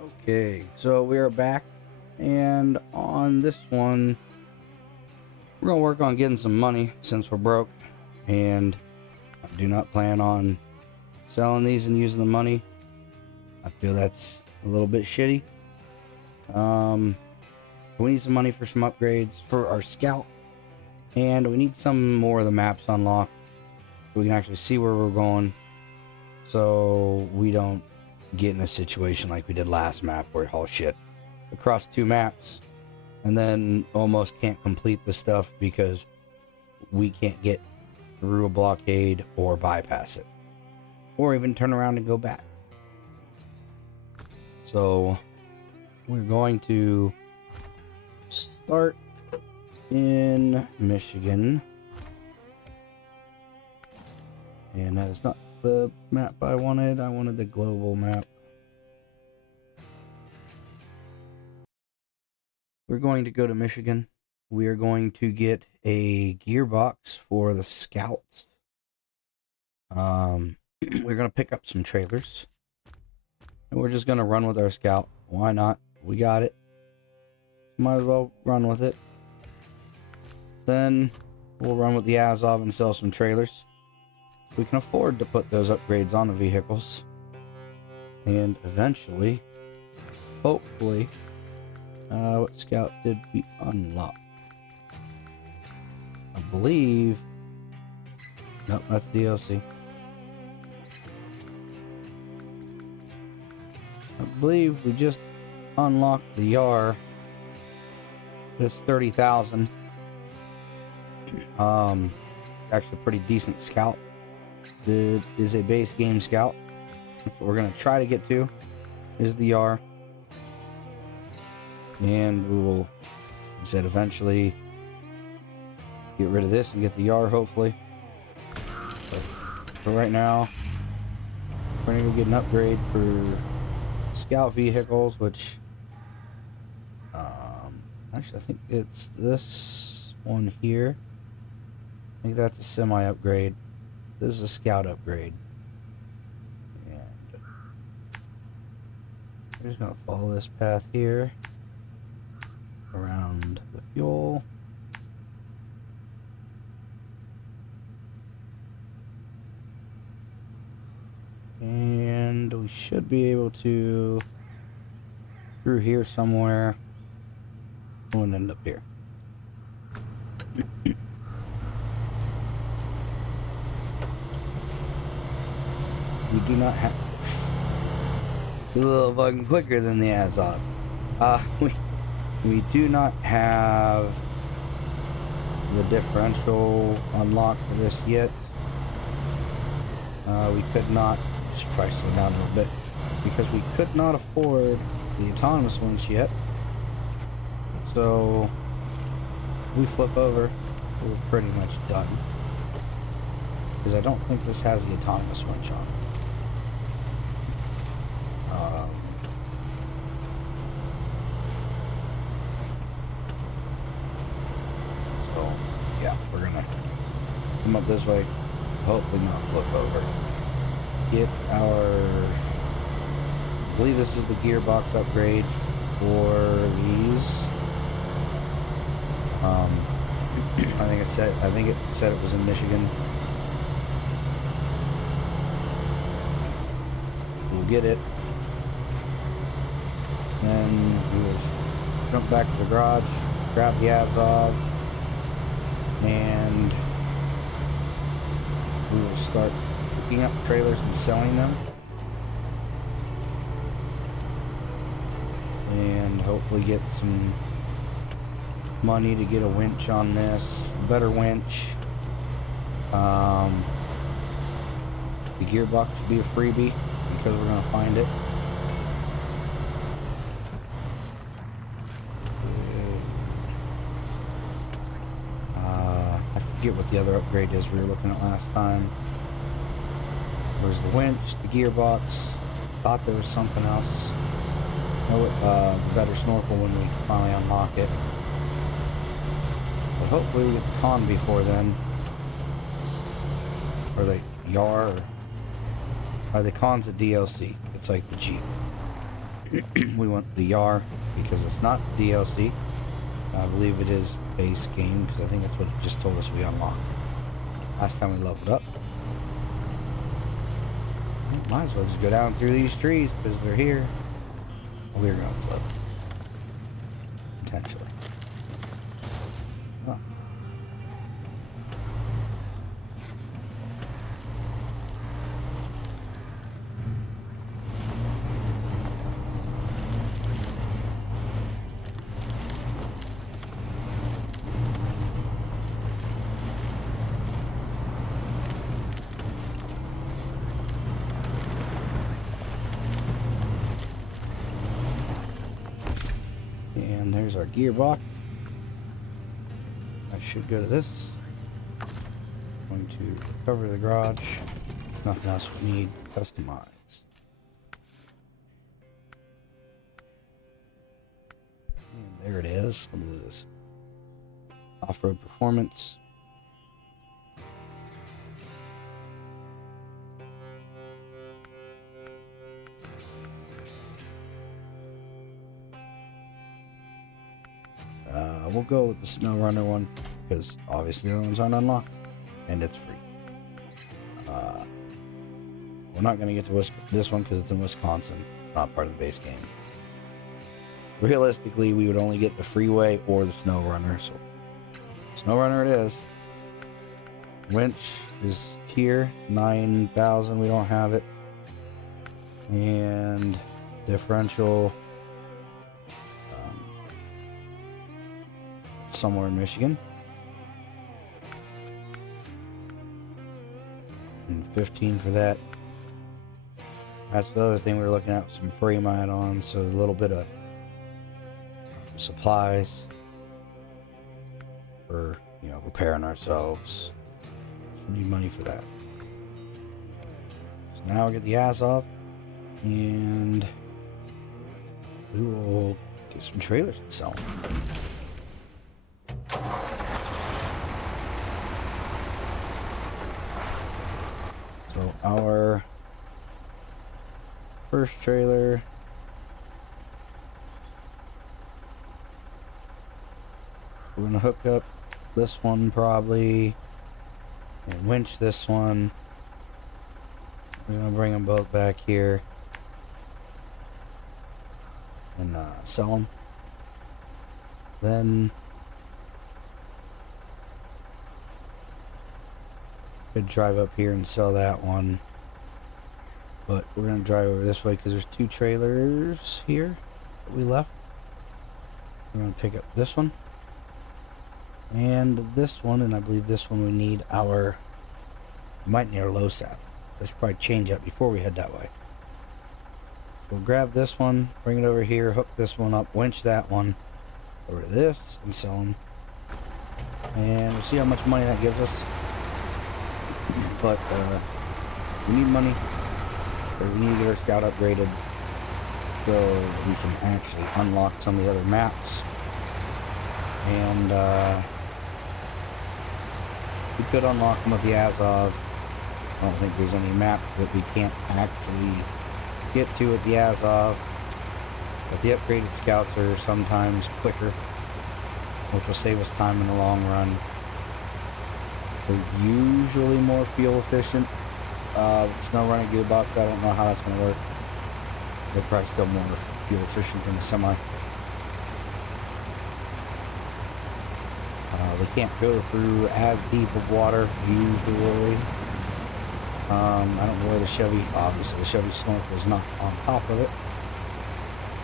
Okay, so we are back, and on this one, we're gonna work on getting some money since we're broke, and I do not plan on selling these and using the money. I feel that's a little bit shitty. We need some money for some upgrades for our scout, and we need some more of the maps unlocked so we can actually see where we're going, so we don't get in a situation like we did last map where oh shit, across 2 maps and then almost can't complete the stuff because we can't get through a blockade or bypass it or even turn around and go back. So we're going to start in Michigan, and that is not the map I wanted. I wanted the global map. We're going to go to Michigan. We are going to get a gearbox for the scouts. We're going to pick up some trailers, and we're just going to run with our scout. Why not? We got it. Might as well run with it. Then we'll run with the Azov and sell some trailers. We can afford to put those upgrades on the vehicles, and eventually, hopefully, what scout did we unlock? I believe, nope, that's DLC. I believe we just unlocked the YAR. It's 30,000. Actually a pretty decent scout. It is a base game scout. That's what we're gonna try to get to, is the YAR. And we will, like I said, eventually get rid of this and get the YAR, hopefully. But for right now, we're gonna go get an upgrade for scout vehicles, which actually I think it's this one here. I think that's a semi upgrade. This is a scout upgrade. And we're just gonna follow this path here around the fuel. And we should be able to through here somewhere. We'll end up here. We do not have a little fucking quicker than the Azov. We do not have the differential unlocked for this yet. We could not, just probably slow down a little bit, because we could not afford the autonomous winch yet. So we flip over, we're pretty much done, because I don't think this has the autonomous winch on. So yeah, we're gonna come up this way, hopefully not flip over. Get our, I believe this is the gearbox upgrade for these. I think it said it was in Michigan. We'll get it. Then we will jump back to the garage, grab the Azov, and we will start picking up trailers and selling them. And hopefully get some money to get a winch on this, a better winch. The gearbox should be a freebie because we're gonna find it. I forget what the other upgrade is we were looking at last time. There's the winch, the gearbox. Thought there was something else. The better snorkel when we finally unlock it. But hopefully we get the con before then. Or the YAR. Or the con's a DLC. It's like the Jeep. We want the YAR because it's not DLC. I believe it is base game because I think that's what it just told us we unlocked last time we leveled up. Might as well just go down through these trees because they're here. We're gonna flip. Potentially. Oh. And there's our gearbox. I should go to this. Going to cover the garage. Nothing else we need. Customize. And there it is. What is this? Off-road performance. We'll go with the SnowRunner one because obviously the other ones aren't unlocked and it's free. We're not going to get to this one because it's in Wisconsin. It's not part of the base game. Realistically, we would only get the freeway or the SnowRunner. So SnowRunner it is. Winch is here, 9,000. We don't have it. And differential. Somewhere in Michigan. And 15 for that. That's the other thing we were looking at, some frame add-ons, so a little bit of supplies for, repairing ourselves. So we need money for that. So now we'll get the ass off and we will get some trailers to sell. So our first trailer, we're gonna hook up this one probably and winch this one. We're gonna bring them both back here and sell them. Then could drive up here and sell that one, but we're gonna drive over this way because there's two trailers here that we left. We're gonna pick up this one and this one, and I believe this one we need our, might need our low saddle. I should probably change that before we head that way. So we'll grab this one, bring it over here, hook this one up, winch that one over to this and sell them, and we'll see how much money that gives us. But we need money, or we need to get our scout upgraded so we can actually unlock some of the other maps. And we could unlock them with the Azov. I don't think there's any map that we can't actually get to with the Azov. But the upgraded scouts are sometimes quicker, which will save us time in the long run. They're usually more fuel efficient. With SnowRunner gearbox, I don't know how that's going to work. They're probably still more fuel efficient than the semi. They can't go through as deep of water usually. I don't know where the Chevy, obviously the Chevy snorkel is not on top of it.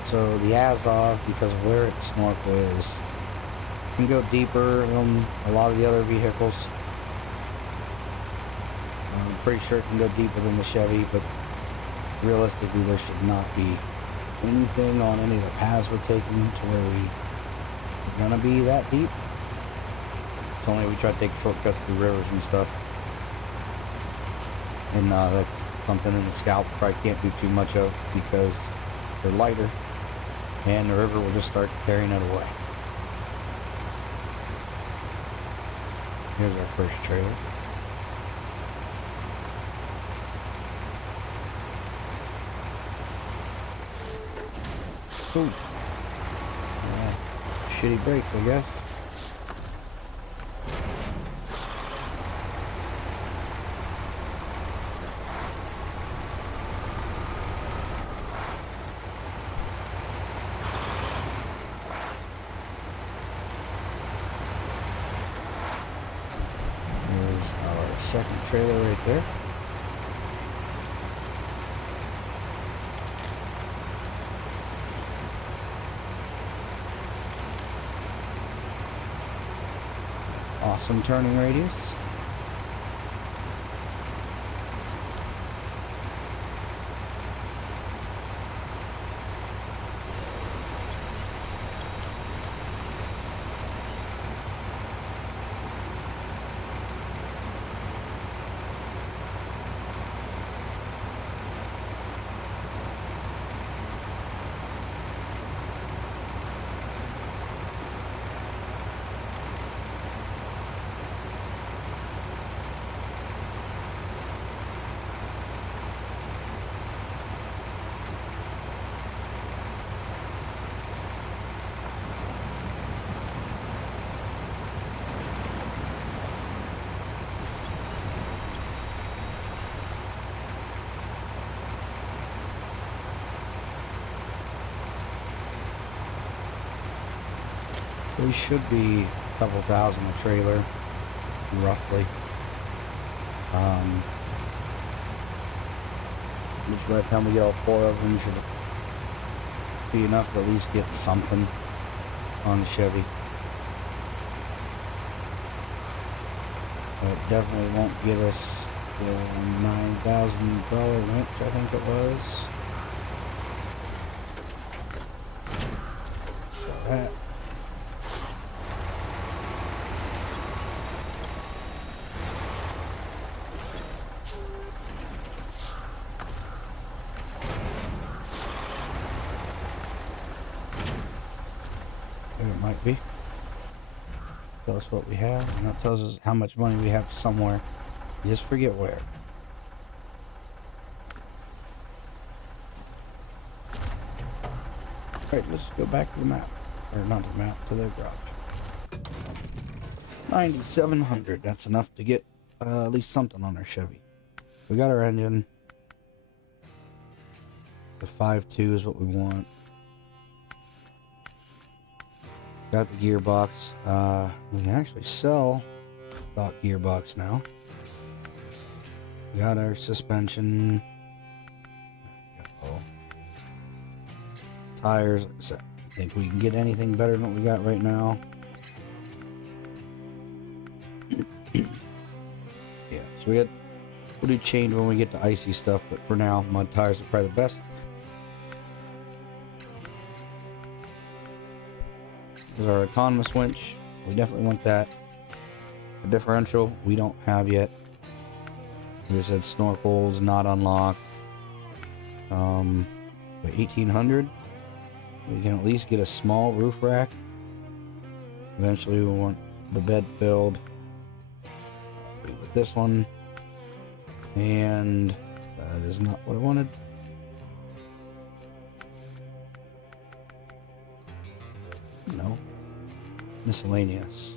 So the Azov, because of where its snorkel is, can go deeper than a lot of the other vehicles. I'm pretty sure it can go deeper than the Chevy, but realistically there should not be anything on any of the paths we're taking to where we're gonna be that deep. It's only we try to take shortcuts through rivers and stuff. And that's something in the Scout probably can't do too much of because they're lighter and the river will just start carrying it away. Here's our first trailer. Ooh. Shitty brakes, I guess. There's our second trailer right there. Awesome turning radius. We should be a couple thousand a trailer, roughly. Which by the time we get all 4 of them should be enough to at least get something on the Chevy. But it definitely won't get us the $9,000 winch, I think it was. So that. It might be. Tell us what we have, and that tells us how much money we have somewhere. You just forget where. Alright, let's go back to the map. Or not to the map, to the garage. 9,700. That's enough to get at least something on our Chevy. We got our engine. The 5.2 is what we want. Got the gearbox. We can actually sell stock gearbox now. We got our suspension. Tires. Like I said, I think we can get anything better than what we got right now. Yeah, so we'll do change when we get to icy stuff, but for now, mud tires are probably the best. There's our autonomous winch. We definitely want that. The differential we don't have yet. Like I said, snorkels not unlocked. But 1,800. We can at least get a small roof rack. Eventually we want the bed filled with this one. And that is not what I wanted. No. Miscellaneous.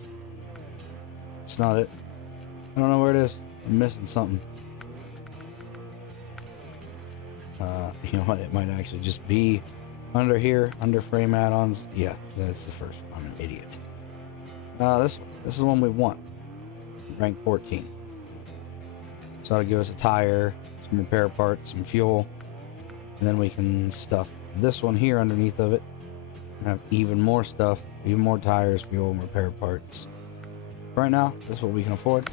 It's not it. I don't know where it is. I'm missing something. You know what? It might actually just be under here, under frame add-ons. Yeah, that's the first one. I'm an idiot. This is the one we want. Rank 14. So that'll give us a tire, some repair parts, some fuel, and then we can stuff this one here underneath of it. Have even more stuff, even more tires, fuel, and repair parts. Right now, this is what we can afford.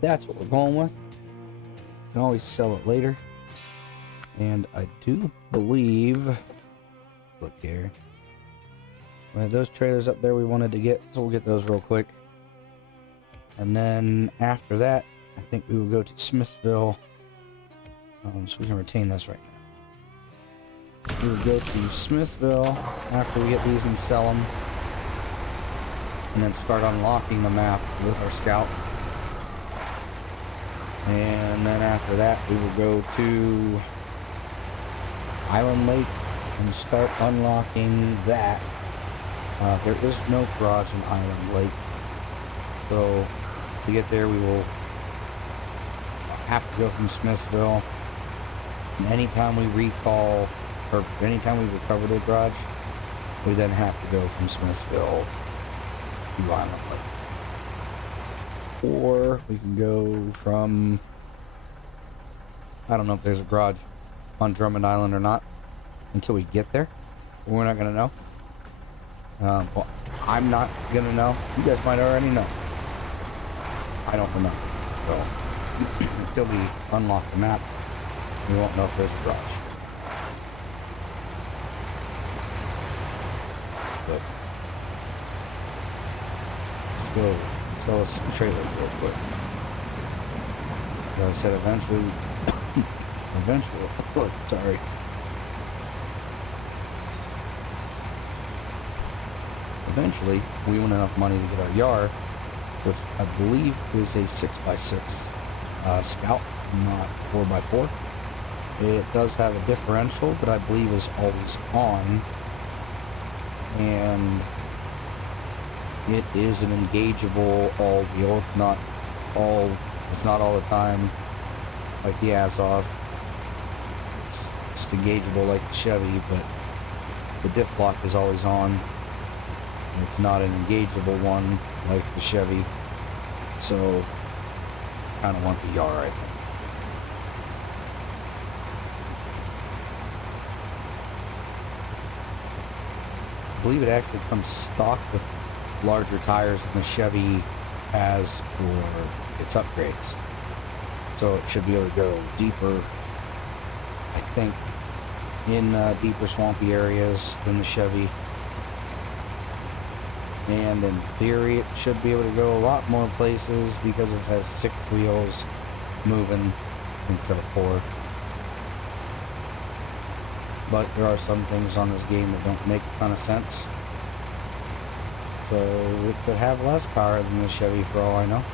That's what we're going with. We can always sell it later. And I do believe, look here, we had those trailers up there we wanted to get, so we'll get those real quick. And then after that, I think we will go to Smithville, so we can retain this right now. We will go to Smithville after we get these and sell them, and then start unlocking the map with our scout. And then after that, we will go to Island Lake, and start unlocking that. There is no garage in Island Lake, so to get there we will have to go from Smithville. And anytime we recall, or anytime we recover the garage, we then have to go from Smithville to Island Lake. Or we can go from, I don't know if there's a garage on Drummond Island or not until we get there. We're not going to know. Well, I'm not going to know. You guys might already know. I don't know. So, until we unlock the map, we won't know if there's a garage. But, let's go sell us some trailers real quick. As I said, eventually, sorry. Eventually, we want enough money to get our yard, which I believe is a 6x6 Scout, not 4x4. It does have a differential, but I believe is always on, and it is an engageable all-wheel. It's not all the time like the Azov. It's just engageable like the Chevy, but the diff lock is always on. It's not an engageable one like the Chevy, so I kind of want the Yar, I think. I believe it actually comes stocked with larger tires than the Chevy has for its upgrades, so it should be able to go deeper, I think, in deeper swampy areas than the Chevy. And in theory, it should be able to go a lot more places because it has 6 wheels moving instead of 4. But there are some things on this game that don't make a ton of sense. So it could have less power than the Chevy for all I know.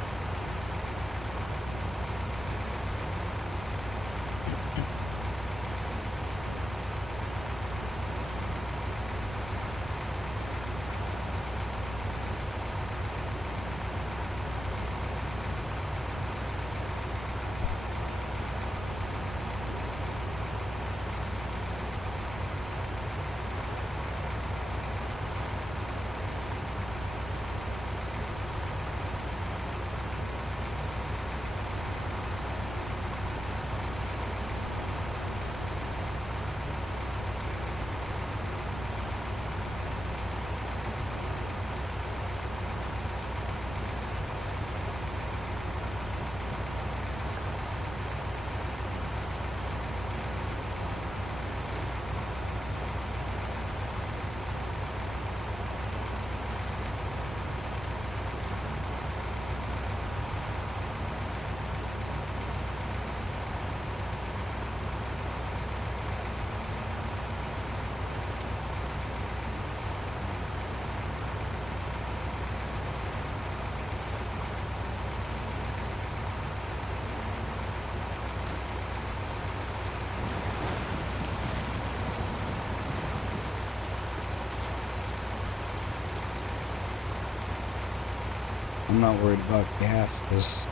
I'm not worried about gas because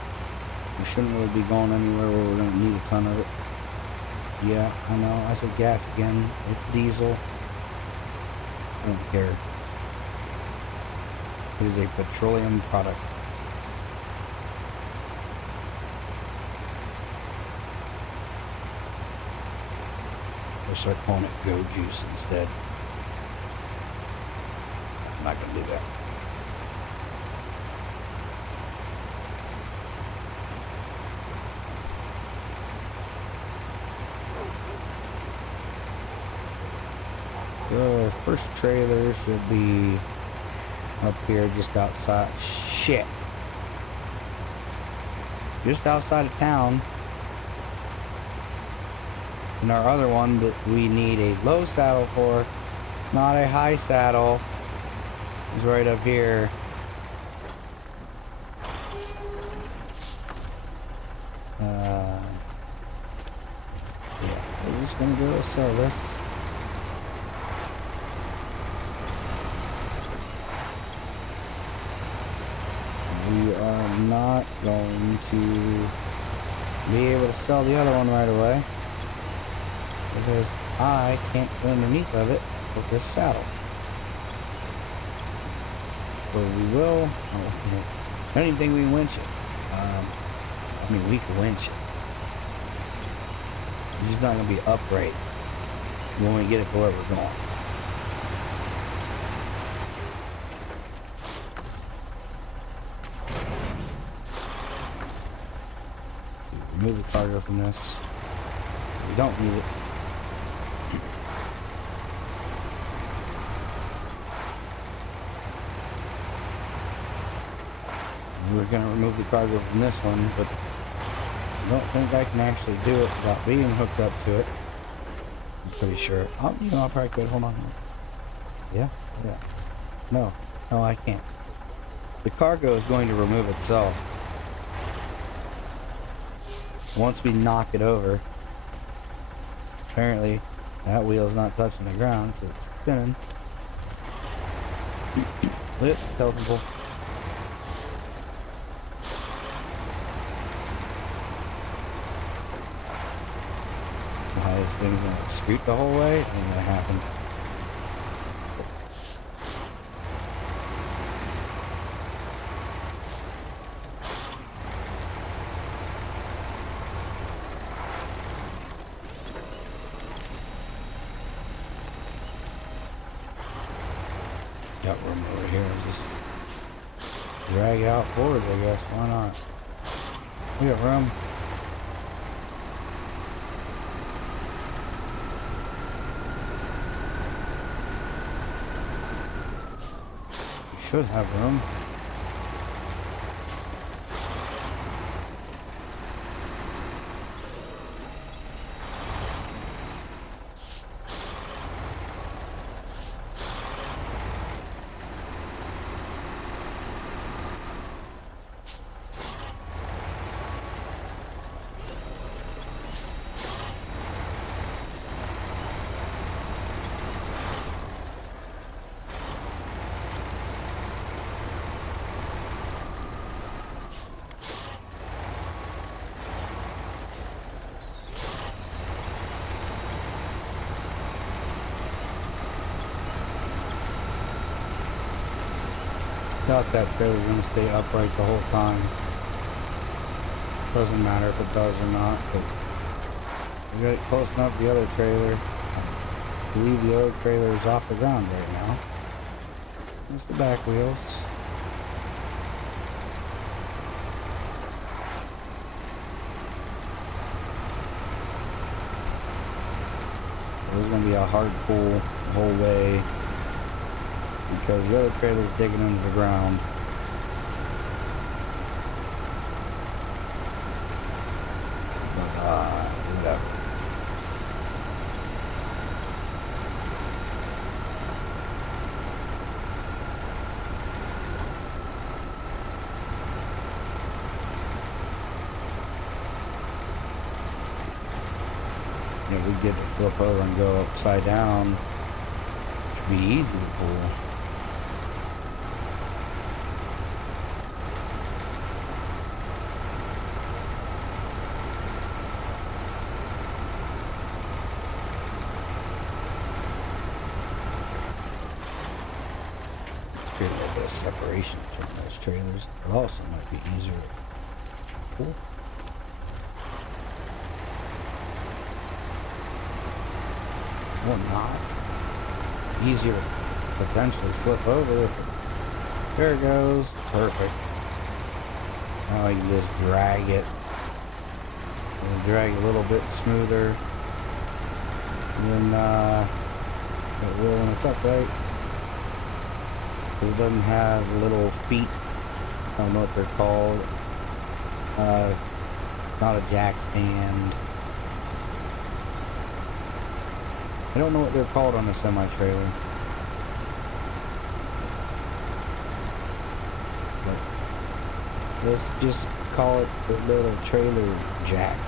we shouldn't really be going anywhere where we're going to need a ton of it. Yeah, I know, I said gas again. It's diesel. I don't care. It is a petroleum product. We'll start calling it Go Juice instead. I'm not going to do that. The first trailer should be up here just outside. Shit. Just outside of town. And our other one that we need a low saddle for, not a high saddle, is right up here. Yeah, we're just gonna go sell this. not going to be able to sell the other one right away because I can't go underneath of it with this saddle. So we will. I don't even think we can winch it. I mean, we can winch it. It's just not going to be upright when we get it to where we're going. Remove the cargo from this. We don't need it. We're going to remove the cargo from this one, but I don't think I can actually do it without being hooked up to it. I'm pretty sure. I'll probably could. Hold on. Yeah. No, I can't. The cargo is going to remove itself once we knock it over. Apparently, that wheel's not touching the ground because it's spinning. Telephone pole. Why this thing's gonna scoot the whole way? Ain't gonna happen. Got room over here. Just drag it out forward, I guess. Why not? We got room. Should have room. Thought that trailer's gonna stay upright the whole time. Doesn't matter if it does or not, but we got it close enough to the other trailer. I believe the other trailer is off the ground right now. There's the back wheels. There's gonna be a hard pull the whole way, because the other trailer's digging into the ground. But, whatever. You know, we get to flip over and go upside down, which would be easy to pull. Create a little bit of separation between those trailers. It also might be easier to pull. Or not. Easier to potentially flip over. There it goes. Perfect. Now I can just drag it. And drag a little bit smoother. And then it will when it's upright. It doesn't have little feet. I don't know what they're called. It's not a jack stand. I don't know what they're called on a semi-trailer. But let's just call it the little trailer jack.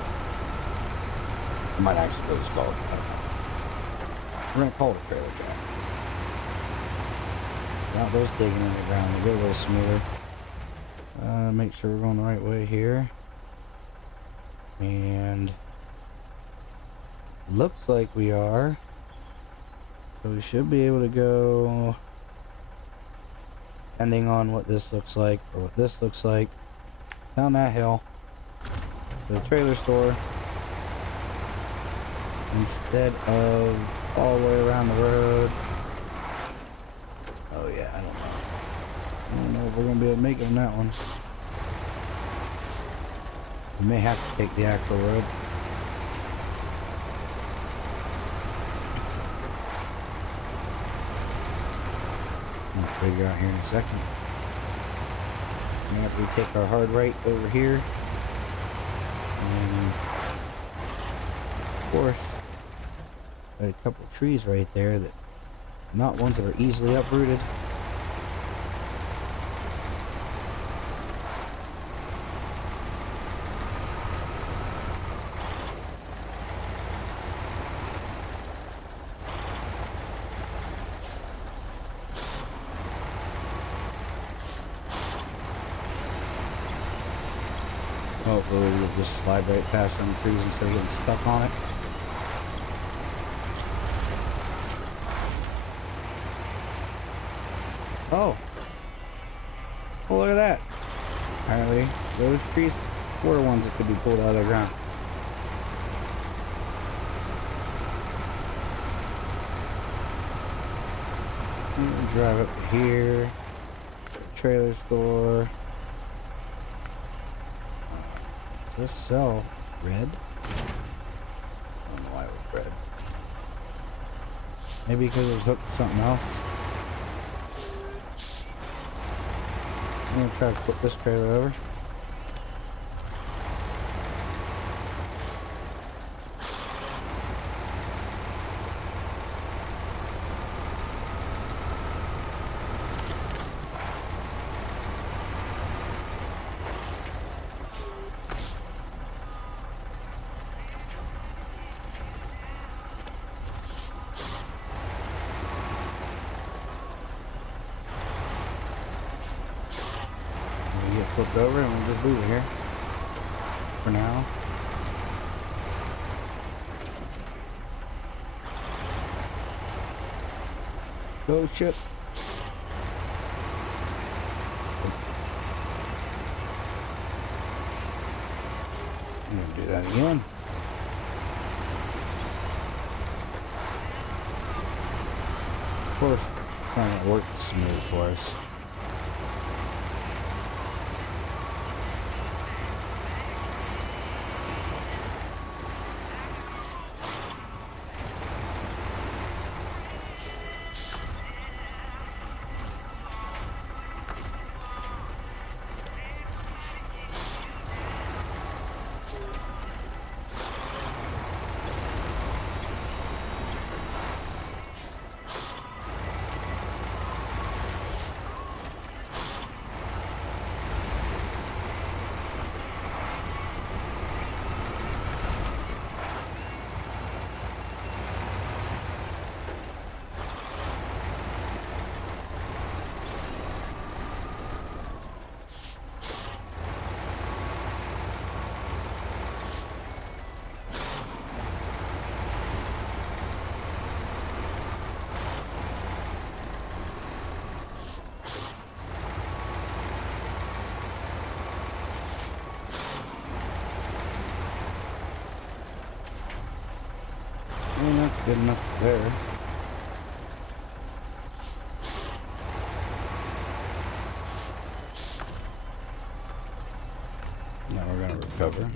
I might actually just call it that. We're going to call it a trailer jack. Now those digging in the ground, they get a little smoother. Make sure we're going the right way here. And looks like we are. So we should be able to go, depending on what this looks like, or what this looks like, down that hill to the trailer store, instead of all the way around the road. Oh yeah, I don't know if we're gonna be able to make it on that one. We may have to take the actual road. I'll figure out here in a second. And after we take our hard right over here, and of course, got a couple of trees right there that not ones that are easily uprooted. Hopefully we'll just slide right past some trees instead of getting stuck on it. Oh. Oh, look at that. Apparently, those trees were the ones that could be pulled out of the ground. We'll drive up to here. Trailer store. Does this sell red? I don't know why it was red. Maybe because it was hooked to something else. I'm gonna try to flip this trailer over. Flipped over and we'll just leave it here for now. Go ship. I'm gonna do that again. Of course, it's not gonna work smooth for us. And that's good enough there. Now we're going to recover.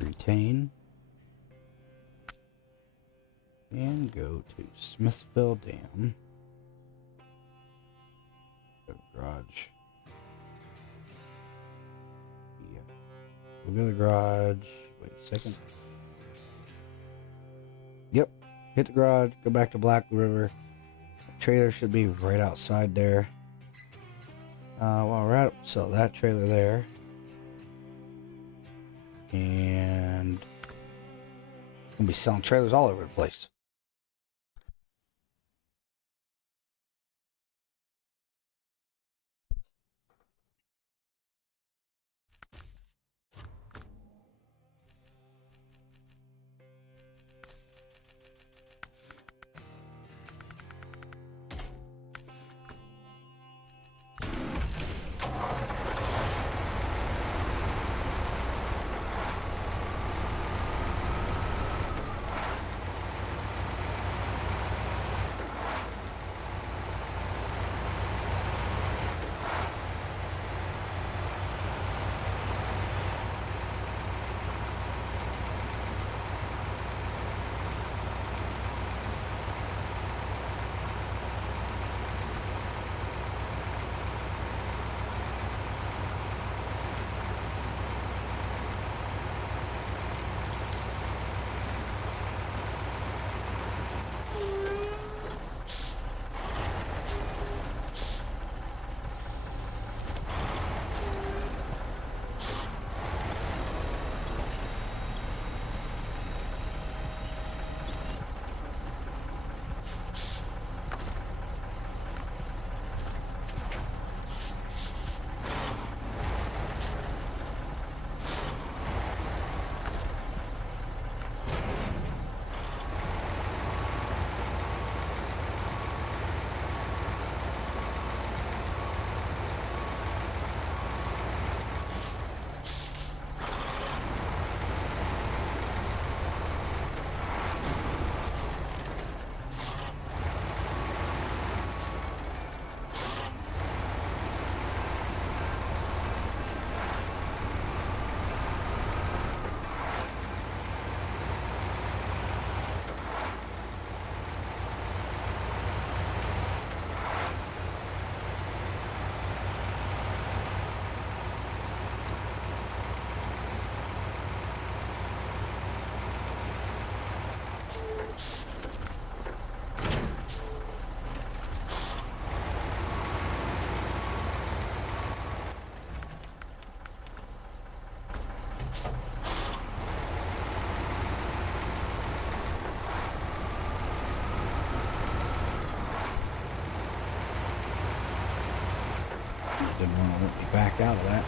Retain. And go to Smithville Dam. Garage. Yeah. We'll go to the garage. Wait a second. Yep. Hit the garage. Go back to Black River. The trailer should be right outside there. While we're at it, sell that trailer there. And we'll be selling trailers all over the place. Didn't want to let me back out of that.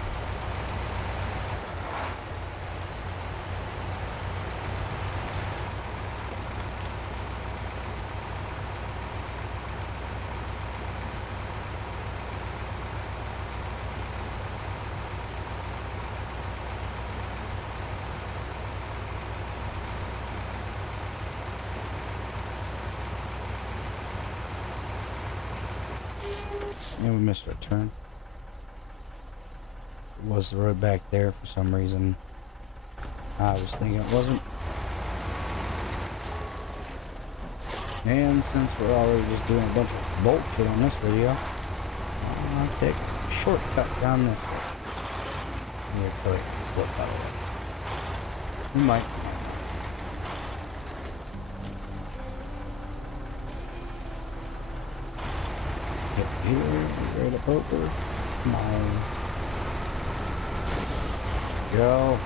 Yeah, we missed our turn. It was the road back there for some reason. I was thinking it wasn't. And since we're already just doing a bunch of bullshit on this video, I'll take a shortcut down this way. We're clear. Flip out of the way. We might. Get here, ready to poker. Come on. Go.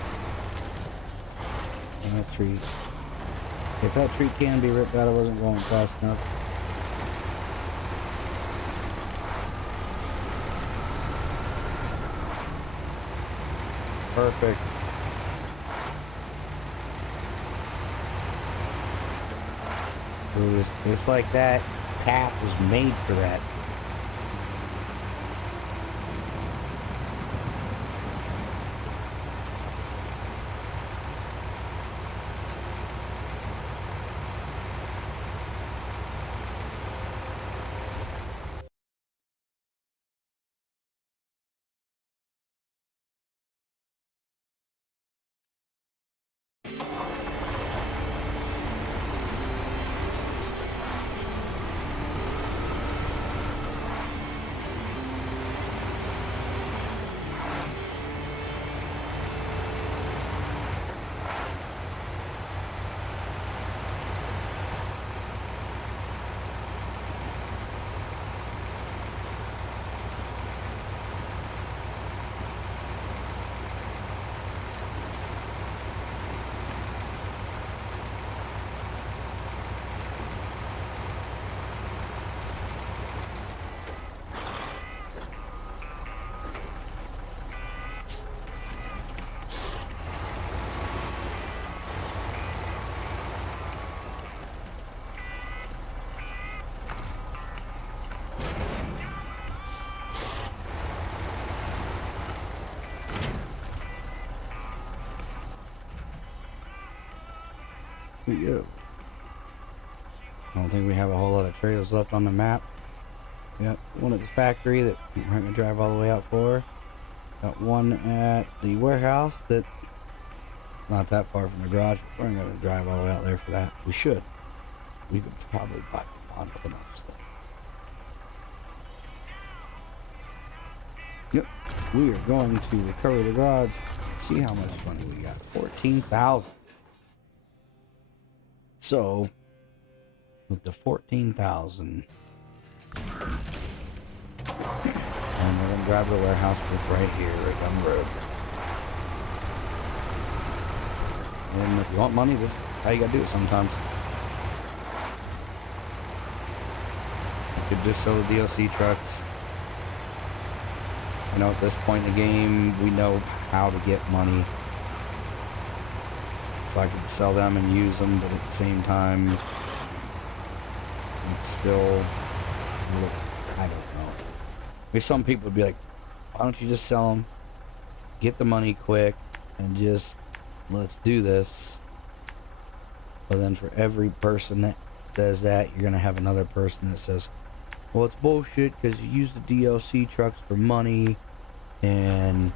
And that tree. If that tree can be ripped out, I wasn't going fast enough. Perfect. Ooh, it's like that path was made for that. Yeah. I don't think we have a whole lot of trails left on the map. We got one at the factory that we're going to drive all the way out for. Got one at the warehouse that not that far from the garage. We're going to drive all the way out there for that. We should. We could probably buy a pond with enough stuff. Yep. We are going to recover the garage. See how much money we got. 14,000. So, with the 14,000, and we're gonna drive the warehouse with right here, right down the road. And if you want money, this is how you gotta do it sometimes. You could just sell the DLC trucks. You know, at this point in the game, we know how to get money. So I could sell them and use them, but at the same time, it's still, I don't know. I mean, some people would be like, why don't you just sell them, get the money quick, and just, let's do this. But then for every person that says that, you're going to have another person that says, well, it's bullshit because you use the DLC trucks for money, and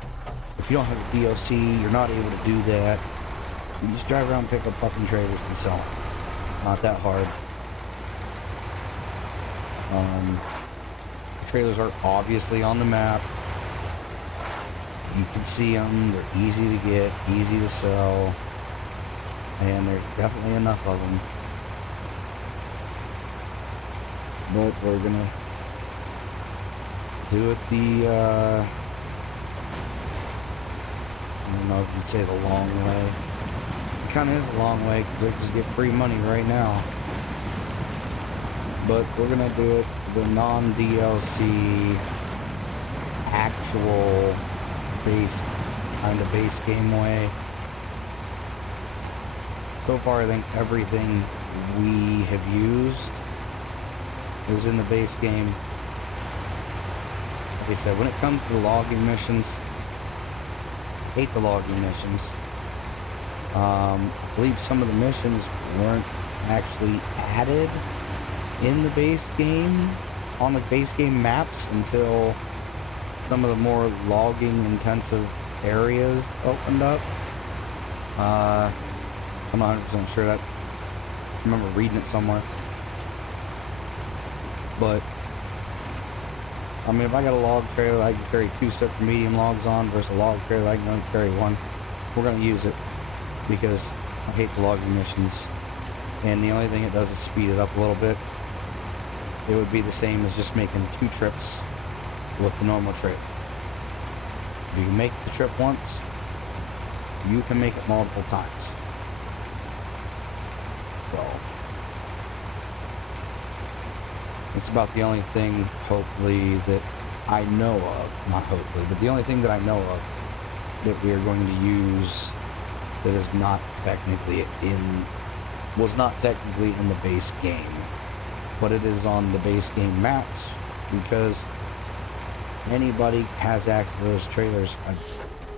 if you don't have the DLC, you're not able to do that. You just drive around and pick up fucking trailers and sell them. Not that hard. Trailers are obviously on the map. You can see them. They're easy to get, easy to sell. And there's definitely enough of them. But we're gonna do it the, I don't know if you'd say the long way. It kind of is a long way because I just get free money right now. But we're gonna do it the non-DLC actual base, kind of base game way. So far, I think everything we have used is in the base game. Like I said, when it comes to the logging missions, I hate the logging missions. I believe some of the missions weren't actually added in the base game, on the base game maps, until some of the more logging intensive areas opened up. I'm not 100% sure that. I remember reading it somewhere. But I mean, if I got a log trailer I can carry 2 sets of medium logs on versus a log trailer I can only carry 1, we're going to use it, because I hate the logging missions, and the only thing it does is speed it up a little bit. It would be the same as just making 2 trips with the normal trip. If you can make the trip once, you can make it multiple times. So it's about the only thing, hopefully, that I know of, not hopefully, but the only thing that I know of that we are going to use that is not technically was not technically in the base game, but it is on the base game maps, because anybody has access to those trailers, I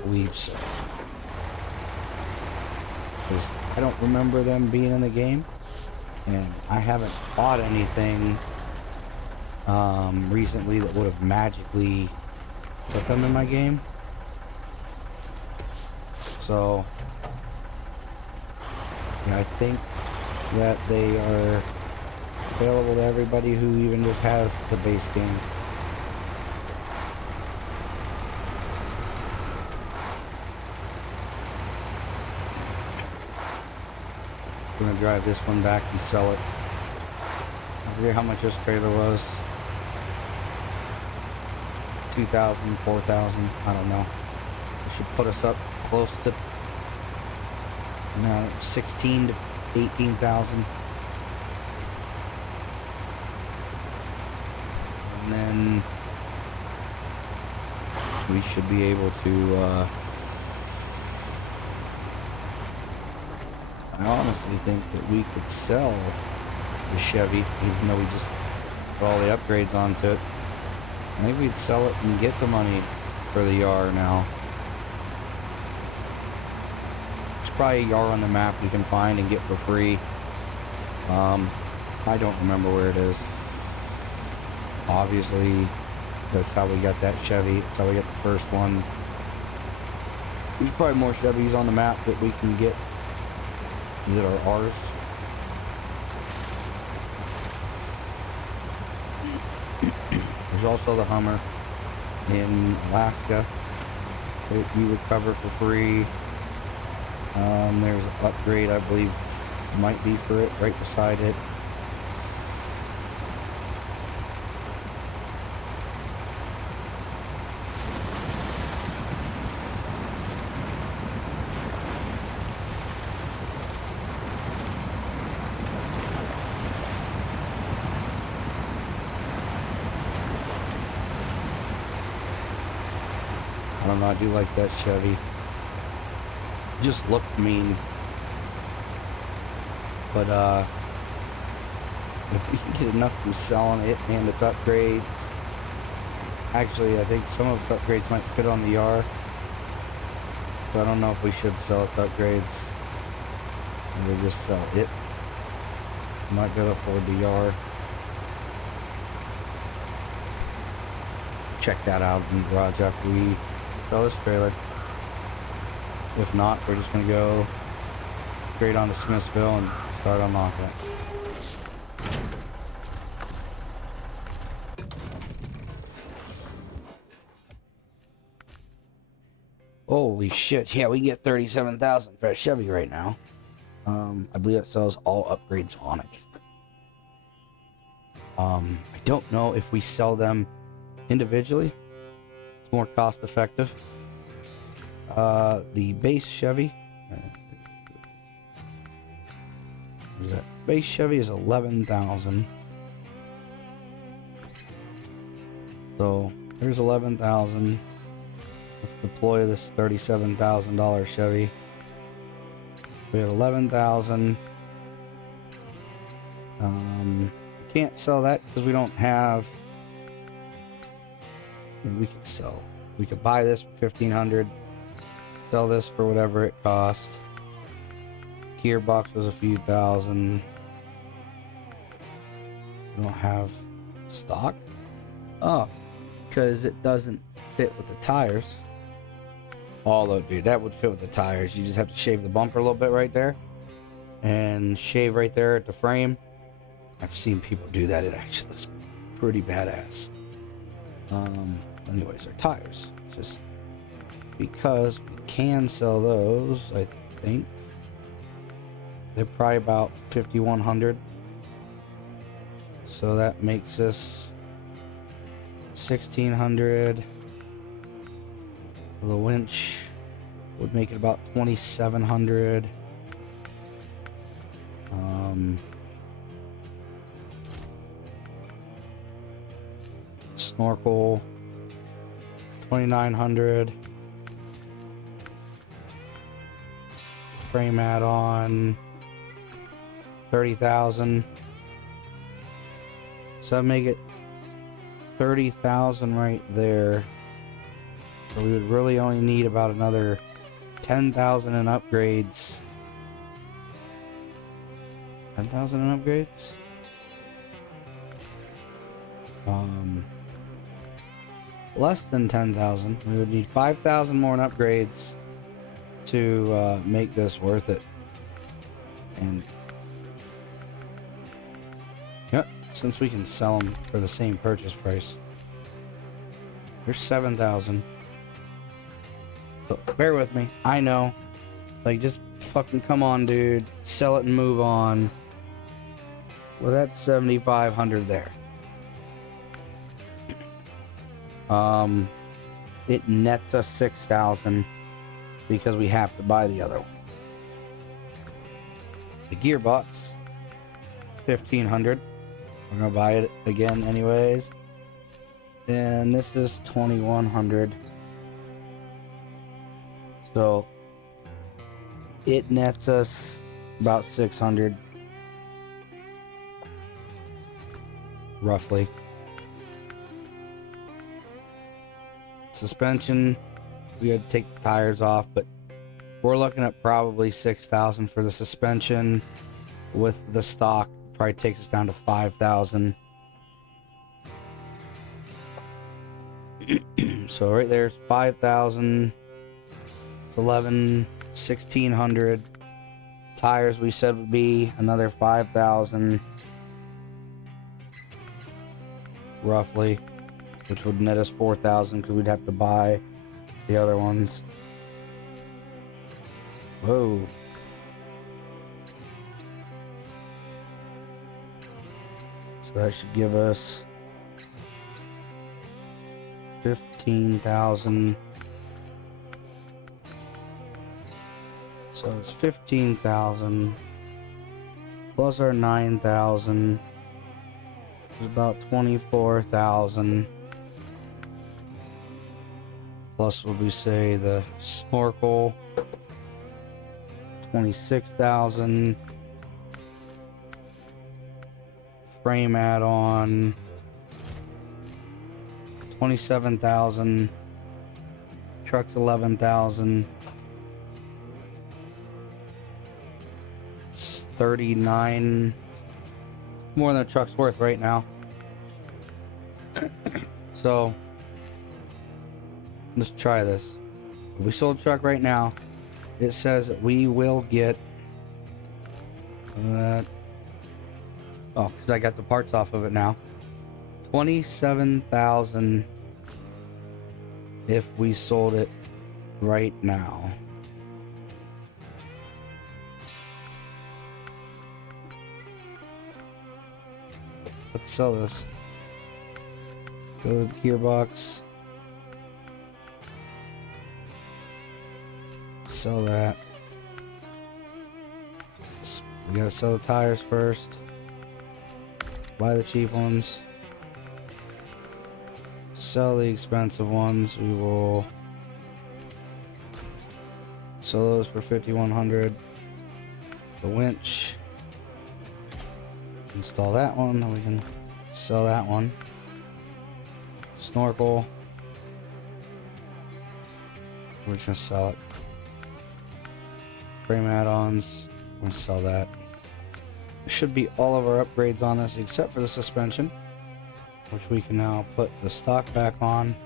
believe so. Because I don't remember them being in the game, and I haven't bought anything recently that would have magically put them in my game. So yeah, I think that they are available to everybody who even just has the base game. I'm gonna drive this one back and sell it. I forget how much this trailer was. 2,000, 4,000, I don't know. It should put us up close to 16 to 18,000. And then we should be able to I honestly think that we could sell the Chevy, even though we just put all the upgrades onto it. Maybe we'd sell it and get the money for the YAR now. There's probably a YAR on the map you can find and get for free. I don't remember where it is. Obviously, that's how we got that Chevy. That's how we got the first one. There's probably more Chevys on the map that we can get that are ours. There's also the Hummer in Alaska that you would cover for free. There's an upgrade, I believe, might be for it right beside it. I don't know, I do like that Chevy. Just looked mean. But if we can get enough from selling it and its upgrades. Actually, I think some of its upgrades might fit on the YAR. So I don't know if we should sell its upgrades. Or we just sell it. Might be able to afford the YAR. Check that out in the garage after we sell this trailer. If not, we're just gonna go straight on to Smithville and start unlocking it. Holy shit, yeah, we can get 37,000 for a Chevy right now. I believe it sells all upgrades on it. I don't know if we sell them individually. It's more cost effective. The base Chevy, that base Chevy is 11,000. So There's 11,000. Let's deploy this $37,000 Chevy. We have 11,000. Can't sell that because we don't have. We could sell. We could buy this for 1,500. Sell this for whatever it cost. Gearbox was a few thousand. We don't have stock. Oh, because it doesn't fit with the tires. Although, dude, that would fit with the tires. You just have to shave the bumper a little bit right there. And shave right there at the frame. I've seen people do that. It actually looks pretty badass. Anyways, our tires. Just because we can sell those, I think. They're probably about 5,100. So that makes us 1,600. The winch would make it about 2,700. Snorkel 2,900. Frame add-on 30,000. So that make it 30,000 right there. So we would really only need about another 10,000 in upgrades. 10,000 in upgrades? Less than 10,000. We would need 5,000 more in upgrades to make this worth it. And yep, since we can sell them for the same purchase price. There's 7,000. So bear with me. I know. Like, just fucking come on, dude. Sell it and move on. Well, that's 7,500 there. It nets us 6,000 because we have to buy the other one. The gearbox, 1,500. We're gonna buy it again anyways. And this is 2,100. So it nets us about 600, roughly. Suspension, we had to take the tires off, but we're looking at probably 6,000 for the suspension. With the stock, probably takes us down to 5,000. So right there's 5,000. It's 1,600. Tires we said would be another 5,000, roughly, which would net us 4,000 because we'd have to buy the other ones. Whoa. So that should give us 15,000. So it's 15,000 plus our 9,000 is about 24,000. Plus, what we say, the snorkel, 26,000. Frame add-on, 27,000. Truck's 11,000. It's 39. More than the truck's worth right now. So let's try this. If we sold the truck right now, it says that we will get that. Oh, because I got the parts off of it now. 27,000 if we sold it right now. Let's sell this. Go to the gearbox. Sell that. We gotta sell the tires first. Buy the cheap ones. sell the expensive ones. We will sell those for 5,100. The winch. Install that one, then we can sell that one. Snorkel. We're just gonna sell it. Frame add-ons. We're gonna sell that. There should be all of our upgrades on this except for the suspension, which we can now put the stock back on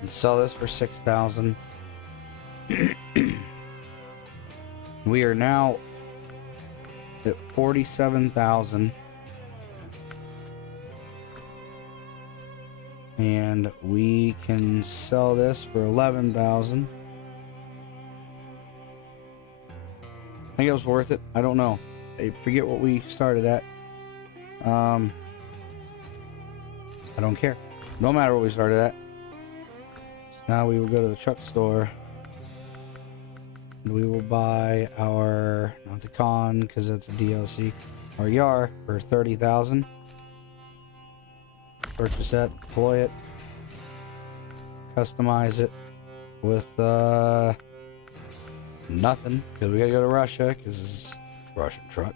and sell this for 6,000. We are now at 47,000, and we can sell this for 11,000. I think it was worth it. I don't know. I forget what we started at. I don't care. No matter what we started at. So now we will go to the truck store. And we will buy our, not the Con, because that's a DLC, our Yar for 30,000. Purchase that, deploy it, customize it with nothing, because we gotta go to Russia, because this is a Russian truck.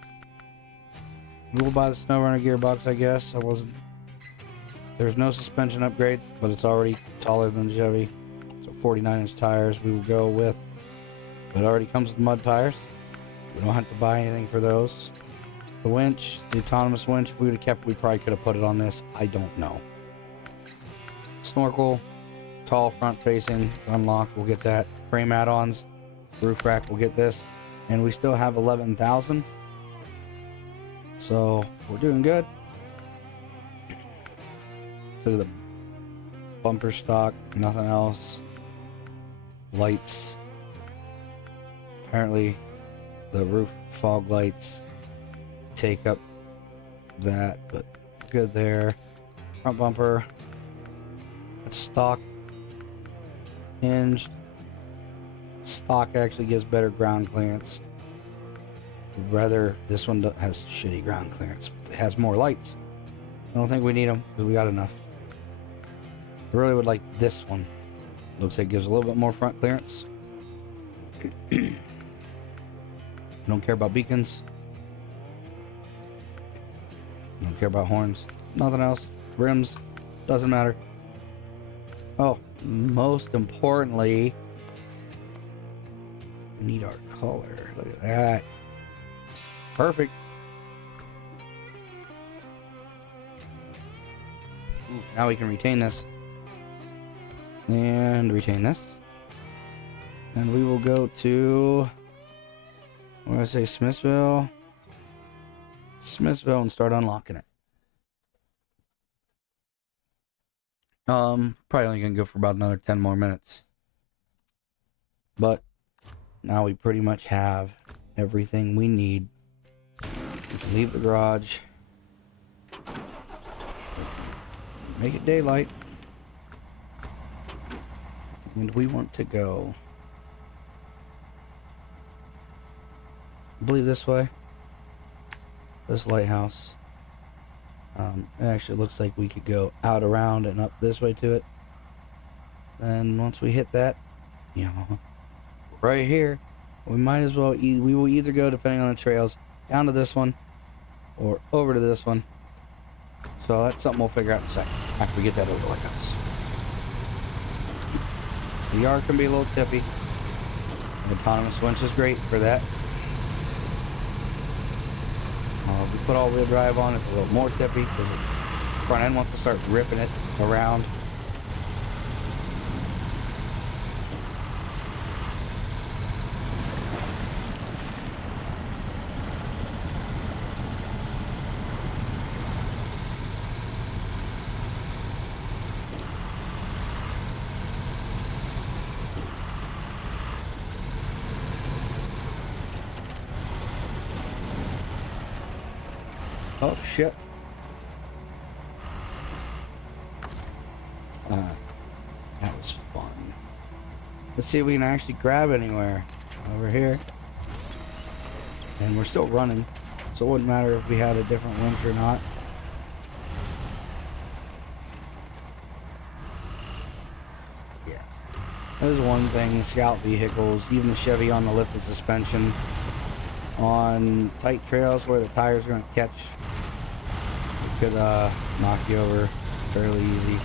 We will buy the SnowRunner gearbox, I guess. There's no suspension upgrades, but it's already taller than Chevy. So 49-inch tires we will go with. But it already comes with mud tires. We don't have to buy anything for those. The winch, the autonomous winch, if we would have kept it, we probably could have put it on this. I don't know. Snorkel, tall front facing, unlocked, we'll get that. Frame add-ons, roof rack, we'll get this. And we still have 11,000. So we're doing good. Look at the bumper stock, nothing else. Lights. Apparently the roof fog lights take up that, but good there. Front bumper, stock hinge. Stock actually gives better ground clearance. Rather, this one has shitty ground clearance. It has more lights. I don't think we need them because we got enough. I really would like this one. Looks like it gives a little bit more front clearance. Don't care about beacons. Don't care about horns. Nothing else. Rims. Doesn't matter. Oh, most importantly, we need our color. Look at that. Perfect. Ooh, now we can retain this. And retain this. And we will go to, what do I say, Smithville? Smithville, and start unlocking it. Probably only gonna go for about another 10 more minutes. But now we pretty much have everything we need. We can leave the garage. Make it daylight. And we want to go, I believe, this way. This lighthouse. It actually looks like we could go out around and up this way to it. And once we hit that, you know, right here, we might as well, we will either go, depending on the trails, down to this one or over to this one. So that's something we'll figure out in a second after we get that over the lighthouse. The yard can be a little tippy. The autonomous winch is great for that. If we put all-wheel drive on, it's a little more tippy because the front end wants to start ripping it around. Oh shit. That was fun. Let's see if we can actually grab anywhere. Over here. And we're still running, so it wouldn't matter if we had a different winch or not. There's one thing, scout vehicles, even the Chevy on the lifted suspension, on tight trails where the tires are going to catch, it could knock you over fairly easy.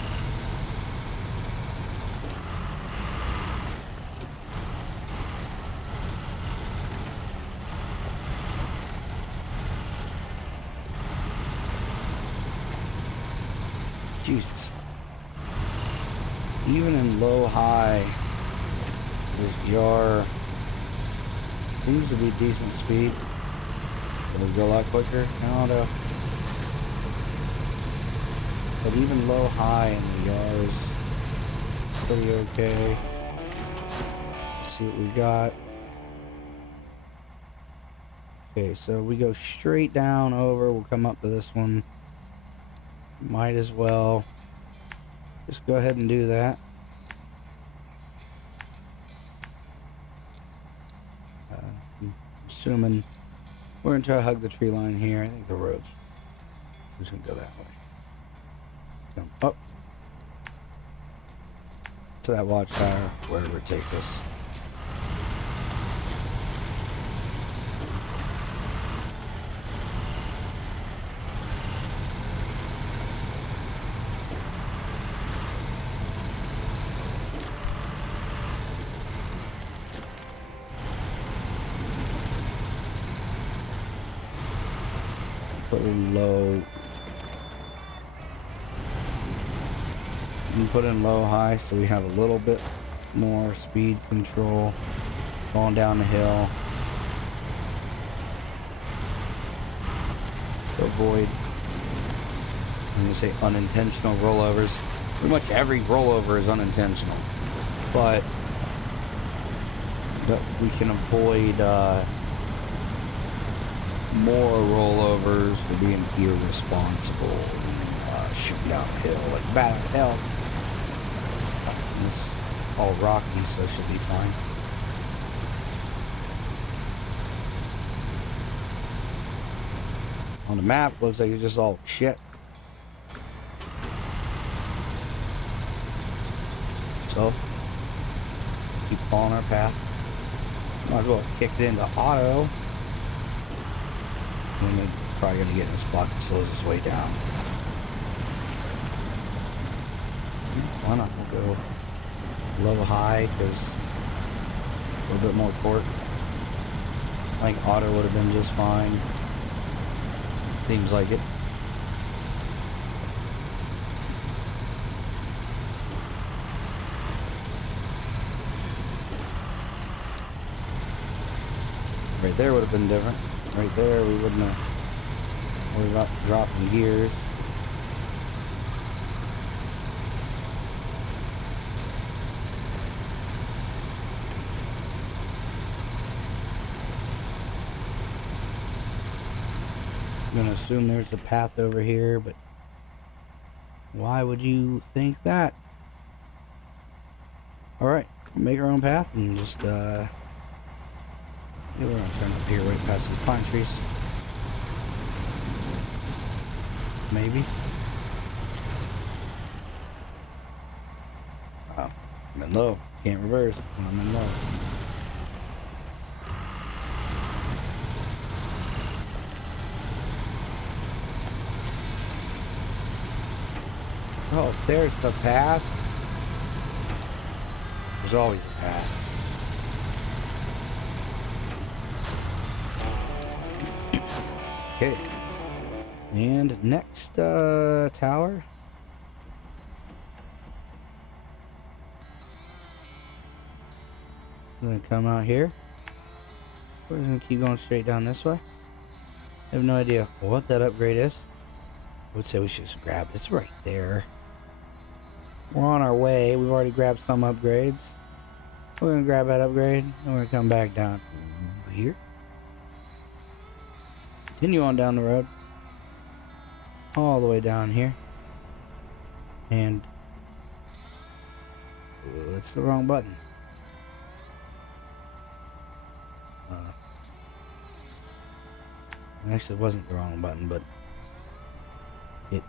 Jesus. Even in low high, this VR seems to be decent speed. It'll go a lot quicker. I don't know. But even low high in the VR is pretty okay. Let's see what we got. Okay, so we go straight down over. We'll come up to this one. Might as well just go ahead and do that. I'm assuming we're going to try to hug the tree line here. I think the road's just going to go that way. Jump up to that watchtower, wherever it takes us. Put in low. You can put in low, high, so we have a little bit more speed control going down the hill. To avoid, I'm gonna say, unintentional rollovers. Pretty much every rollover is unintentional, but we can avoid more rollovers for being irresponsible and shooting downhill and bad hell. It's all rocky, so it should be fine. On the map, looks like it's just all shit. So, keep following our path. Might as well kick it into auto. And then probably gonna get in a spot that slows its way down. Why not? We'll go low high because a little bit more torque. I think auto would have been just fine. Seems like it. Right there would have been different. Right there we wouldn't have worried about dropping gears. I'm gonna assume there's a path over here, but why would you think that? Alright, make our own path and just we're gonna turn up here right past these pine trees. Maybe. Oh, I'm in low. Can't reverse when I'm in low. Oh, there's the path. There's always a path. Okay. And next tower. I'm gonna come out here. We're just gonna keep going straight down this way. I have no idea what that upgrade is. I would say we should just grab it. It's right there. We're on our way. We've already grabbed some upgrades. We're gonna grab that upgrade and we're gonna come back down here. Continue on down the road. All the way down here. And it's the wrong button. Actually, it wasn't the wrong button, but it.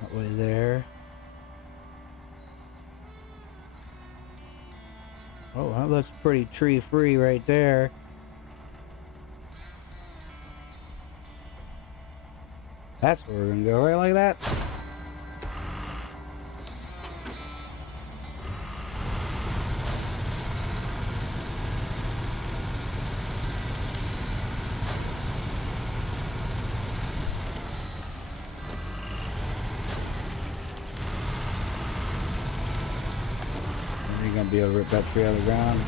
That way there. Oh, that looks pretty tree free right there. That's where we're gonna go, right like that. You're gonna be able to rip that tree out of the ground.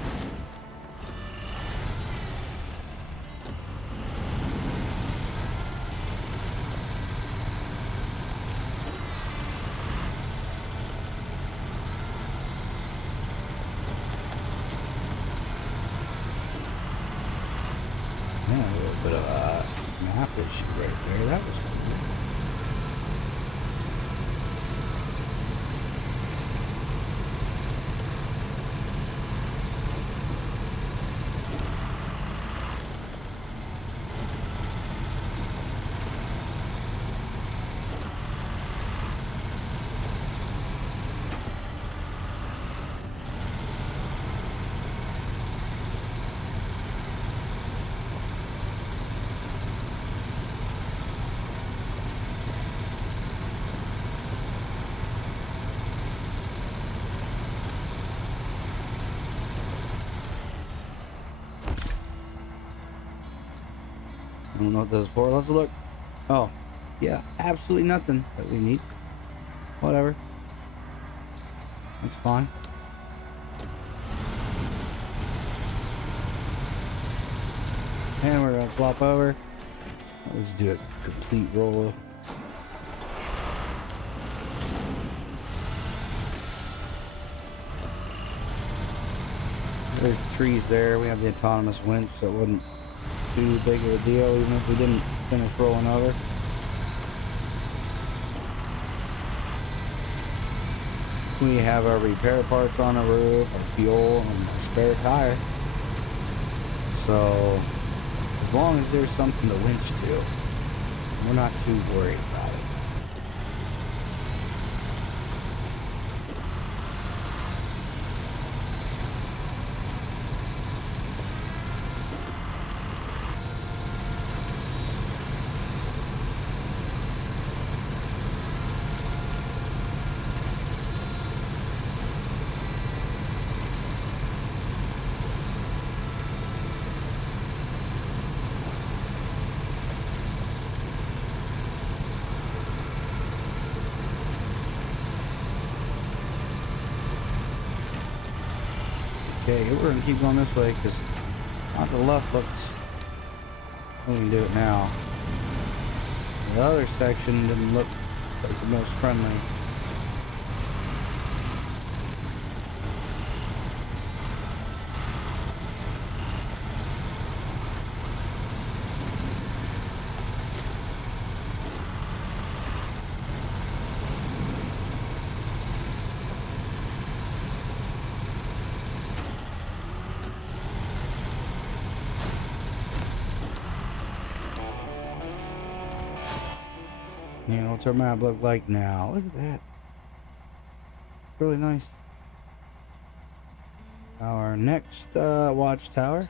Yeah, a little bit of a map issue right there. That was weird. I don't know what this is for. Let's look. Oh, yeah, absolutely nothing that we need. Whatever. That's fine. And we're gonna flop over. Let's do a complete roll. There's trees there. We have the autonomous winch, so it wasn't too big of a deal, even if we didn't finish rolling over. We have our repair parts on the roof, our fuel, and a spare tire. So, as long as there's something to winch to, we're not too worried about it. Okay, we're gonna keep going this way because on the left looks. We can do it now. The other section didn't look like the most friendly. You know, what's our map look like now? Look at that. Really nice. Our next watchtower.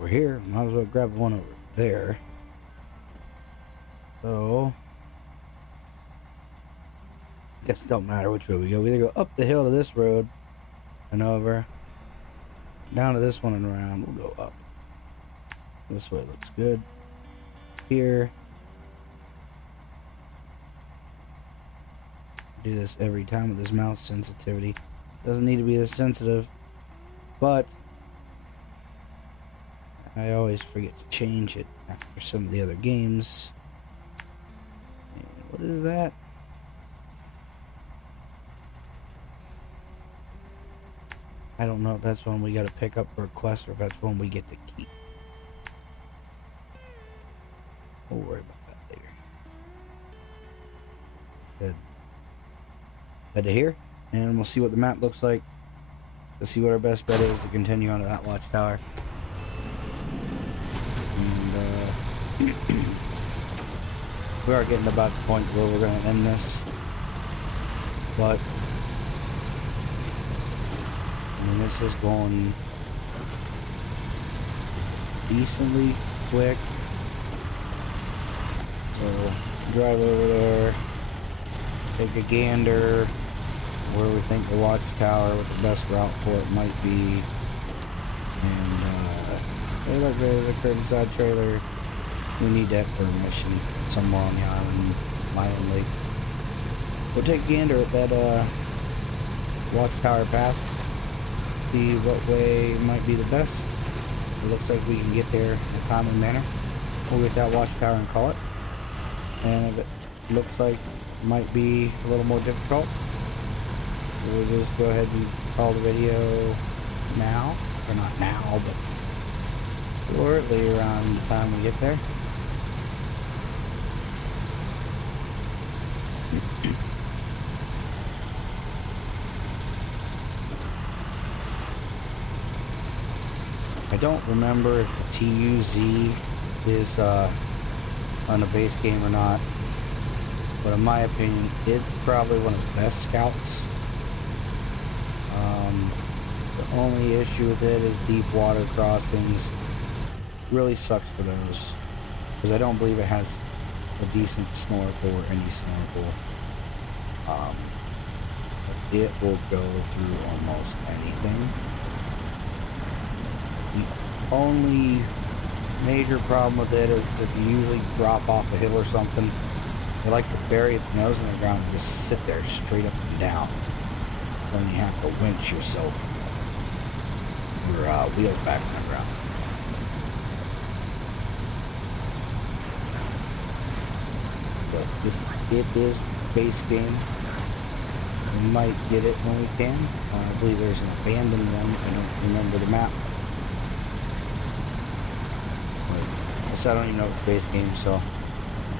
We're here. Might as well grab one over there. So, guess it don't matter which way we go. We either go up the hill to this road and over, down to this one and around. We'll go up. This way looks good. Here. Do this every time with this mouse sensitivity. Doesn't need to be this sensitive, but I always forget to change it after some of the other games. And what is that? I don't know if that's one we gotta pick up for a quest or if that's one we get to keep. We'll worry about that later. Good. Head to here, and we'll see what the map looks like. Let's see what our best bet is to continue onto that watchtower. And We are getting about the point where we're going to end this. But I mean, this is going decently quick. So drive over there, take a gander where we think the watchtower with the best route for it might be. And hey, look, there's a curbside trailer. We need that permission somewhere on the island, Lion Lake. We'll take a gander at that watchtower path, see what way might be the best. It looks like we can get there in a timely manner. We'll get that watchtower and call it. And if it looks like it might be a little more difficult, we'll just go ahead and call the video now. Or not now, but shortly around the time we get there. I don't remember if the TUZ is on the base game or not, but in my opinion, it's probably one of the best scouts. The only issue with it is deep water crossings. Really sucks for those, because I don't believe it has a decent snorkel or any snorkel. But it will go through almost anything. The only major problem with it is if you usually drop off a hill or something, it likes to bury its nose in the ground and just sit there straight up and down. So then you have to winch yourself, your wheels back in the ground. But if it is base game, we might get it when we can. I believe there's an abandoned one. I don't remember the map. I don't even know if it's base game, so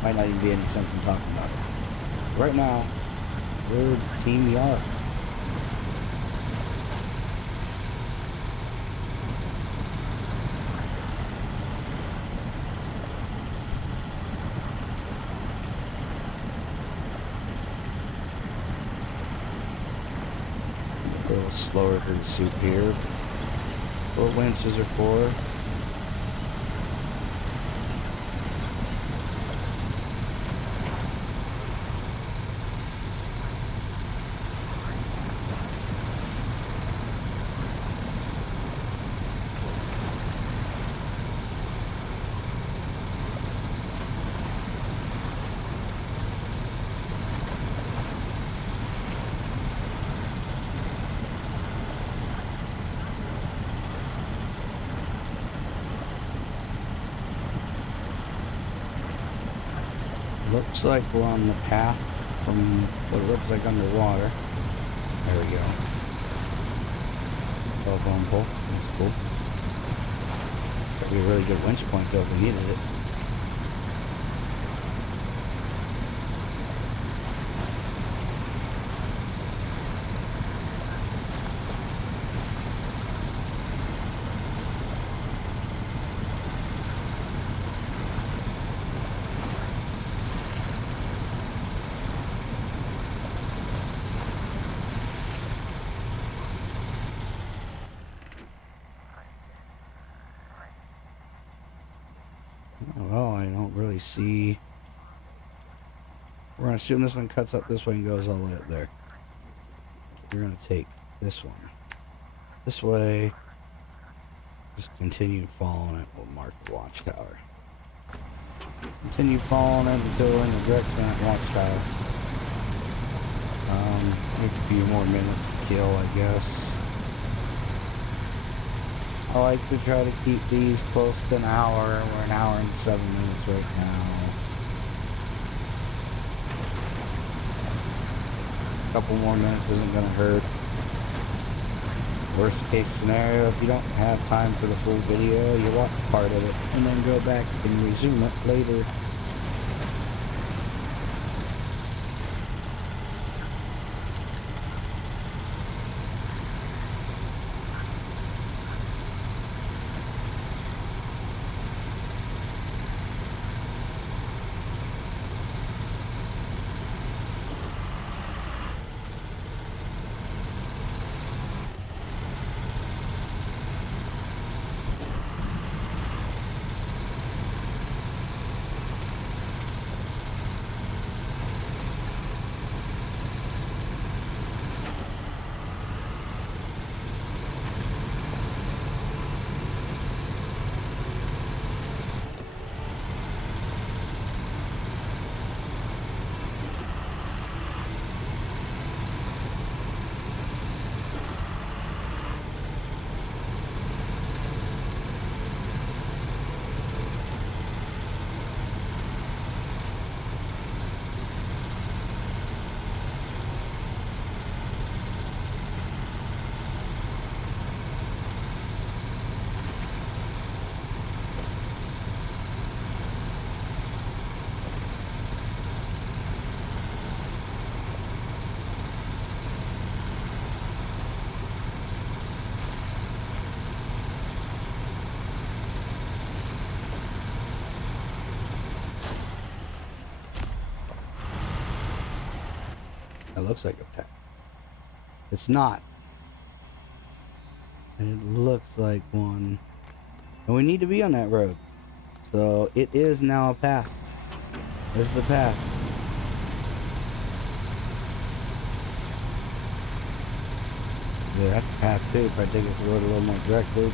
might not even be any sense in talking about it. Right now, we're Team Yar. A little slower through the soup here. What winches are for? Looks like we're on the path from what it looks like underwater. There we go. Telephone pole. That's cool. That'd be a really good winch point though if we needed it. Well, I don't really see. We're gonna assume this one cuts up this way and goes all the way up there. We're gonna take this one this way. Just continue following it. We'll mark the watchtower. Continue following it until we're in the direction of that watchtower. A few more minutes to kill, I guess. I like to try to keep these close to an hour. We're an hour and 7 minutes right now. A couple more minutes isn't going to hurt. Worst case scenario, if you don't have time for the full video, you watch part of it and then go back and resume it later. looks like a path. It's not. And it looks like one. And we need to be on that road. So it is now a path. This is a path. Yeah, that's a path too. If I take us the road a little more directly.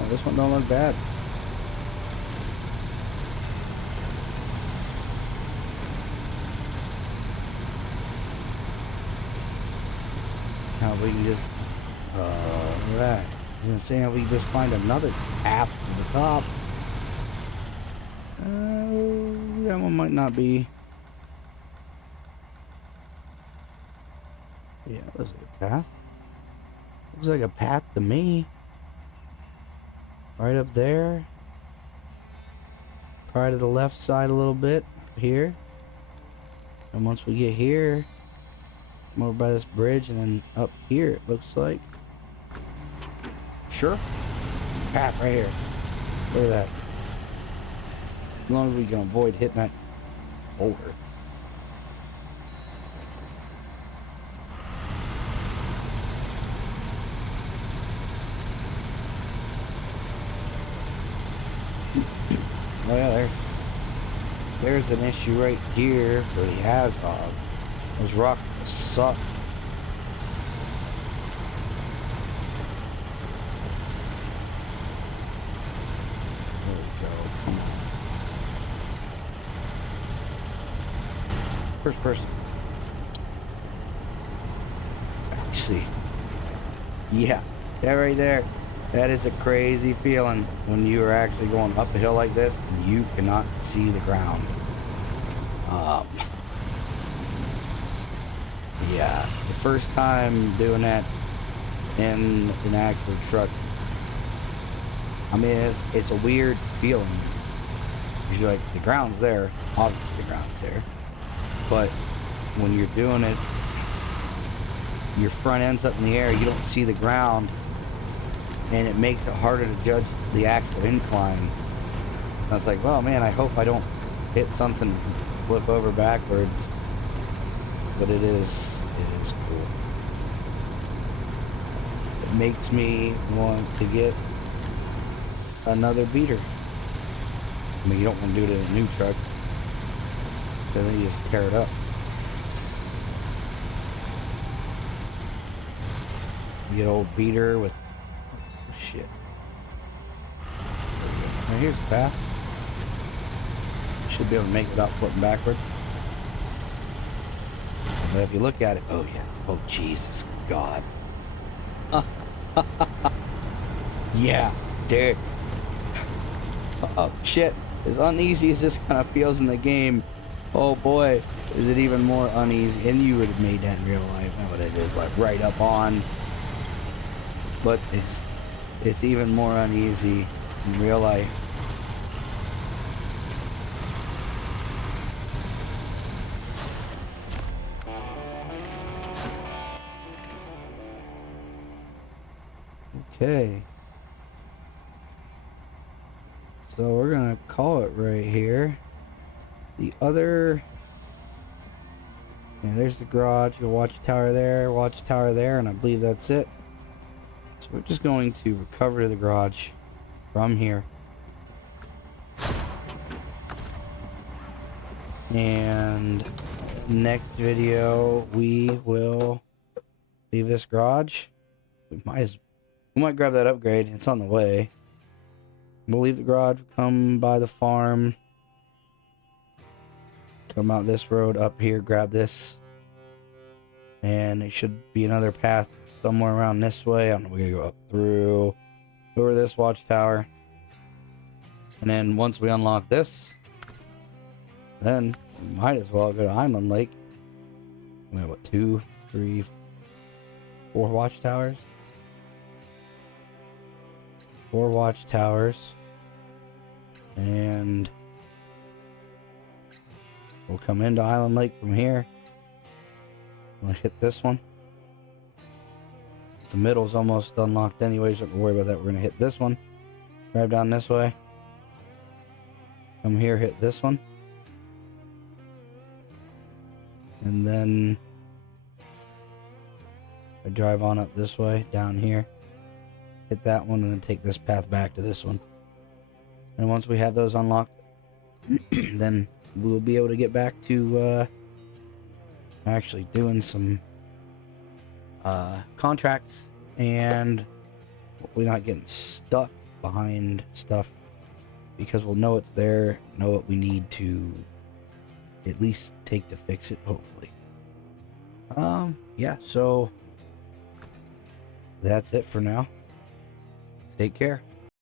Oh, this one don't look bad. Now we can just look at that. I'm gonna say how we can just find another path to the top. That one might not be. Yeah, looks like a path. Looks like a path to me. Right up there. Probably to the left side a little bit. Here. And once we get here, come over by this bridge and then up here it looks like. Sure. Path right here. Look at that. As long as we can avoid hitting that boulder. Oh yeah, there's an issue right here for the Azog. Those rocks suck. There we go. Come on. First person. Actually, yeah, that right there. That is a crazy feeling when you are actually going up a hill like this and you cannot see the ground. Yeah, the first time doing that in an actual truck, I mean, it's a weird feeling. Because you're like, the ground's there, obviously the ground's there, but when you're doing it, your front end's up in the air, you don't see the ground, and it makes it harder to judge the actual incline. So it's like, well, man, I hope I don't hit something, flip over backwards. But it is cool. It makes me want to get another beater. I mean, you don't want to do it in a new truck, because then you just tear it up. You get an old beater with shit. Now here's the path. Should be able to make it without flipping backwards. But if you look at it, oh yeah, oh Jesus God. Yeah, dude. Oh shit. As uneasy as this kind of feels in the game, oh boy, is it even more uneasy. And you would have made that in real life. That's what it is, like right up on. But it's even more uneasy in real life. Okay. So we're gonna call it right here. The other, yeah, there's the garage, the watchtower there, and I believe that's it. So we're just going to recover the garage from here. And next video we will leave this garage. We might grab that upgrade. It's on the way. We'll leave the garage, come by the farm, come out this road up here, grab this, and it should be another path somewhere around this way. I don't know, we're gonna go up through over this watchtower, and then once we unlock this, then we might as well go to Island Lake. We have what, 2, 3, 4 watchtowers? 4 watchtowers, and we'll come into Island Lake from here. We'll hit this one. The middle's almost unlocked anyways, don't worry about that. We're gonna hit this one, drive down this way, come here, hit this one, and then I drive on up this way, down here, hit that one, and then take this path back to this one. And once we have those unlocked, then we'll be able to get back to actually doing some contracts, and hopefully not getting stuck behind stuff, because we'll know it's there, know what we need to at least take to fix it, hopefully. Yeah, so that's it for now. Take care.